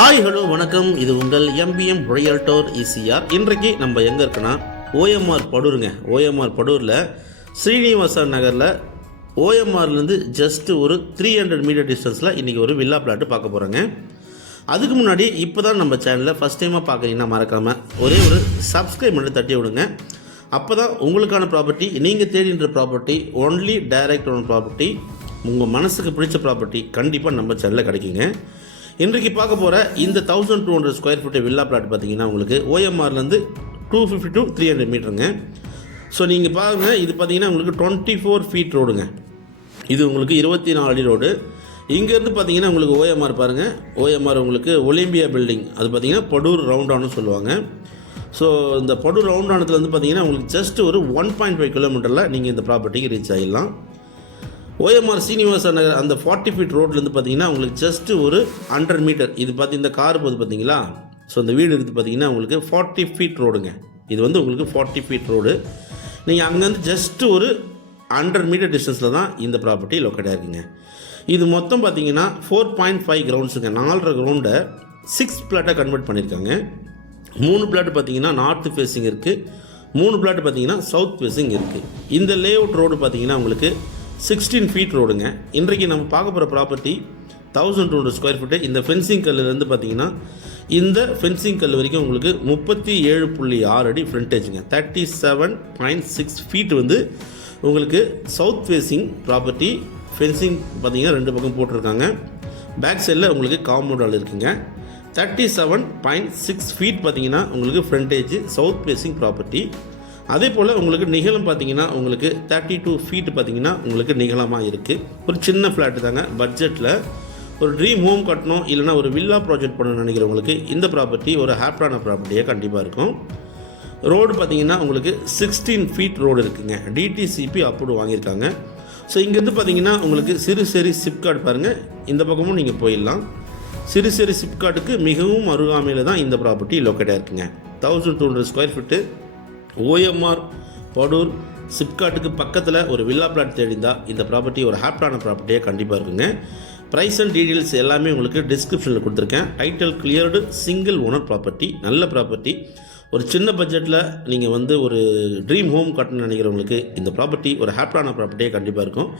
Hi hello வணக்கம். இது உங்கள் எம்பிஎம் ரியல்டோர் ஈசிஆர். இன்றைக்கு நம்ம எங்கே இருக்குன்னா ஓஎம்ஆர் படூருங்க. ஓஎம்ஆர் படூரில் ஸ்ரீனிவாச நகரில் ஓஎம்ஆர்லேருந்து ஜஸ்ட்டு ஒரு 300 மீட்டர் டிஸ்டன்ஸில் இன்றைக்கி ஒரு வில்லா பிளாட்டு பார்க்க போகிறோங்க. அதுக்கு முன்னாடி இப்போ தான் நம்ம சேனலில் ஃபஸ்ட் டைமாக பார்க்குறீங்கன்னா மறக்காமல் ஒரே ஒரு சப்ஸ்கிரைப் பண்ணி தட்டி விடுங்க. அப்போ தான் உங்களுக்கான ப்ராப்பர்ட்டி, நீங்கள் தேடின்ற property, only direct own property, உங்கள் மனசுக்கு பிடிச்ச ப்ராப்பர்ட்டி கண்டிப்பாக நம்ம சேனலில் கிடைக்குங்க. இன்றைக்கி பார்க்க போகிற இந்த 1200 ஸ்கொயர் ஃபீட்டு வில்லா பிளாட் பார்த்தீங்கன்னா உங்களுக்கு ஓஎம்ஆர்லேருந்து 250 to 300 மீட்டருங்க. ஸோ நீங்கள் பாருங்கள், இது பார்த்தீங்கன்னா உங்களுக்கு 24 ஃபீட் ரோடுங்க. இது உங்களுக்கு 24 அடி ரோடு. இங்கேருந்து பார்த்தீங்கன்னா உங்களுக்கு ஓஎம்ஆர் பாருங்கள். ஓஎம்ஆர் உங்களுக்கு ஒலிம்பியா பில்டிங், அது பார்த்தீங்கன்னா படூர் ரவுண்டானு சொல்லுவாங்க. ஸோ இந்த படூர் ரவுண்டானத்தில் வந்து பார்த்தீங்கன்னா உங்களுக்கு ஜஸ்ட் ஒரு 1.5 கிலோமீட்டரில் நீங்கள் இந்த ப்ராப்பர்ட்டிக்கு ரீச் ஆகிடலாம். ஓஎம்ஆர் ஸ்ரீனிவாச நகர் அந்த 40 ஃபீட் ரோட்லேருந்து பார்த்தீங்கன்னா உங்களுக்கு ஜஸ்ட்டு ஒரு 100 மீட்டர். இது பார்த்து இந்த கார் போது பார்த்தீங்களா. ஸோ இந்த வீடு இருக்குது பார்த்தீங்கன்னா உங்களுக்கு 40 ஃபீட் ரோடுங்க. இது வந்து உங்களுக்கு 40 ஃபீட் ரோடு. நீங்கள் அங்கேருந்து ஜஸ்ட்டு ஒரு 100 மீட்டர் டிஸ்டன்ஸில் தான் இந்த ப்ராப்பர்ட்டி லொக்கேட் ஆகிருக்குங்க. இது மொத்தம் பார்த்தீங்கன்னா 4.5 கிரவுண்ட்ஸுங்க. 4.5 கிரவுண்டை 6 பிளாட்டாக கன்வெர்ட் பண்ணியிருக்காங்க. 3 பிளாட் பார்த்தீங்கன்னா நார்த் ஃபேஸிங் இருக்குது, 3 பிளாட் பார்த்தீங்கன்னா சவுத் ஃபேஸிங் இருக்குது. இந்த லே அவுட் ரோடு பார்த்தீங்கன்னா உங்களுக்கு 16 ஃபீட் ரோடுங்க. இன்றைக்கு நம்ம பார்க்க போகிற ப்ராப்பர்ட்டி 1200 ஸ்கொயர் ஃபீட்டு. இந்த ஃபென்சிங் கல்லுலேருந்து பார்த்தீங்கன்னா இந்த ஃபென்சிங் கல் வரைக்கும் உங்களுக்கு 37.6 அடி ஃப்ரண்டேஜுங்க. 37.6 ஃபீட் வந்து உங்களுக்கு சவுத் ஃபேஸிங் ப்ராப்பர்ட்டி. ஃபென்சிங் பார்த்தீங்கன்னா 2 பக்கம் போட்டிருக்காங்க. பேக் சைடில் உங்களுக்கு காம்பவுண்ட் வால் இருக்குங்க. 37.6 ஃபீட் பார்த்தீங்கன்னா உங்களுக்கு ஃப்ரண்டேஜ் சவுத் ஃபேஸிங் ப்ராப்பர்ட்டி. அதே போல் உங்களுக்கு நிகழம் பார்த்தீங்கன்னா உங்களுக்கு 32 ஃபீட் பார்த்தீங்கன்னா உங்களுக்கு நிகழமாக இருக்குது. ஒரு சின்ன ஃப்ளாட்டு தாங்க. பட்ஜெட்டில் ஒரு ட்ரீம் ஹோம் கட்டணும், இல்லைனா ஒரு வில்லா ப்ராஜெக்ட் பண்ணணும்னு நினைக்கிறவங்களுக்கு இந்த ப்ராப்பர்ட்டி ஒரு ஹாப்பியான ப்ராப்பர்ட்டியாக கண்டிப்பாக இருக்கும். ரோடு பார்த்தீங்கன்னா உங்களுக்கு 16 ஃபீட் ரோடு இருக்குங்க. டிடிசிபி அப்ரூவ் வாங்கியிருக்காங்க. ஸோ இங்கேருந்து பார்த்தீங்கன்னா உங்களுக்கு சிறுசேரி சிப்காட் பாருங்கள், இந்த பக்கமும் நீங்கள் போயிடலாம். சிறுசேரி சிப்காட்டுக்கு மிகவும் அருகாமையில் தான் இந்த ப்ராப்பர்ட்டி லொக்கேட்டாக இருக்குங்க. 1200 ஸ்கொயர் ஃபீட்டு ஓஎம்ஆர் படூர் சிப்காட்டுக்கு பக்கத்தில் ஒரு வில்லா பிளாட் தேடிந்தால் இந்த ப்ராப்பர்ட்டி ஒரு ஹாப்பியான ப்ராப்பர்ட்டியாக கண்டிப்பாக இருக்குங்க. ப்ரைஸ் அண்ட் டீட்டெயில்ஸ் எல்லாமே உங்களுக்கு டிஸ்கிரிப்ஷனில் கொடுத்துருக்கேன். Title cleared, single owner property, நல்ல ப்ராப்பர்ட்டி. ஒரு சின்ன பட்ஜெட்டில் நீங்கள் வந்து ஒரு ட்ரீம் ஹோம் கட்டணும்னு நினைக்கிறவங்களுக்கு இந்த ப்ராப்பர்ட்டி ஒரு ஹாப்பியான ப்ராப்பர்ட்டியாக கண்டிப்பாக இருக்கும்.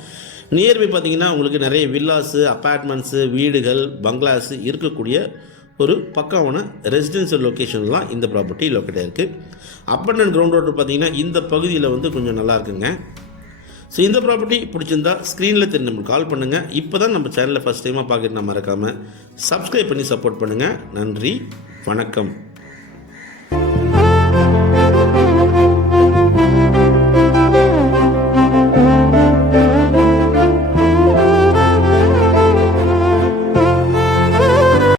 நியர்பை பார்த்தீங்கன்னா உங்களுக்கு நிறைய வில்லாஸு, அப்பார்ட்மெண்ட்ஸு, வீடுகள், பங்களாஸு இருக்கக்கூடிய ஒரு பக்காவான ரெசிடென்ஷியல் லொக்கேஷன்லாம் இந்த ப்ராப்பர்ட்டி லொக்கேட் ஆகிருக்கு. அப் அண்ட் கிரவுண்ட் ரோடு பார்த்தீங்கன்னா இந்த பகுதியில் வந்து கொஞ்சம் நல்லா இருக்குங்க. ஸோ இந்த ப்ராப்பர்ட்டி பிடிச்சிருந்தா ஸ்க்ரீனில் தெரிஞ்சு நம்மளுக்கு கால் பண்ணுங்கள். இப்போ தான் நம்ம சேனலில் ஃபஸ்ட் டைமாக பார்க்குறேன், மறக்காமல் சப்ஸ்கிரைப் பண்ணி சப்போர்ட் பண்ணுங்கள். நன்றி, வணக்கம்.